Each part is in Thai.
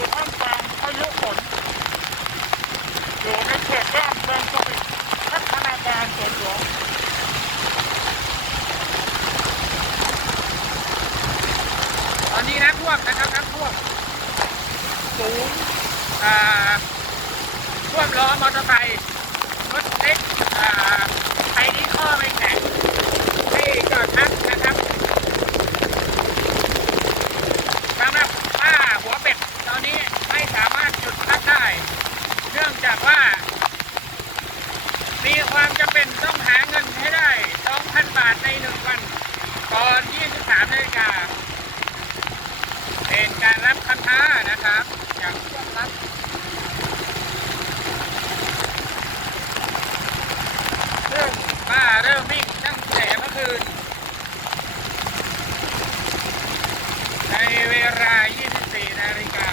อยู่ท่ามกลางพายุฝนอยู่ในเขตย่านเมืองสุรินทร์พัฒนาการสวนหลวงตอนนี้น้ำท่วมนะครับน้ำท่วมสูงอ่าท่วมล้อมอเตอร์ไซค์รถเล็กอ่าใครที่ข้อไม่แข็งให้จอดพักนะครับสำหรับป้าหัวเป็ดตอนนี้ไม่สามารถหยุดพักได้ เนื่องจากว่า มีความจำ เป็นต้องหาเงินให้ได้ 2,000 บาทในหนึ่งวันก่อน 23นาฬิกา เป็นการรับคำท้านะครับ อย่างช่วงรับซึ่งป้าเริ่มวิ่งตั้งแต่เมื่อคืน ในเวลา 24 นาฬิกา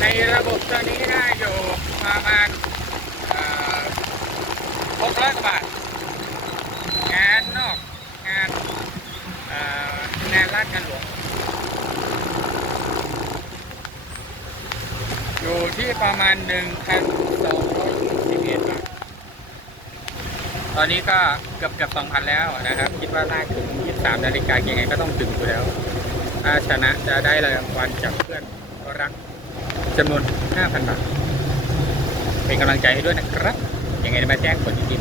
ในระบบตัวนี้ได้อยู่ประมาณ กว่าบาท งานนอก งานเอ่องานราชการหลวง อยู่ที่ประมาณ1,221บาท ตอนนี้ก็เกือบเกือบ2,000แล้วนะครับ คิดว่าน่าถึง23นาฬิกายังไงก็ต้องถึงอยู่แล้วถ้าชนะจะได้รางวัลจากเพื่อนรักจำนวน 5,000 บาท เป็นกำลังใจให้ด้วยนะครับ ยังไงมาแจ้งผลจริง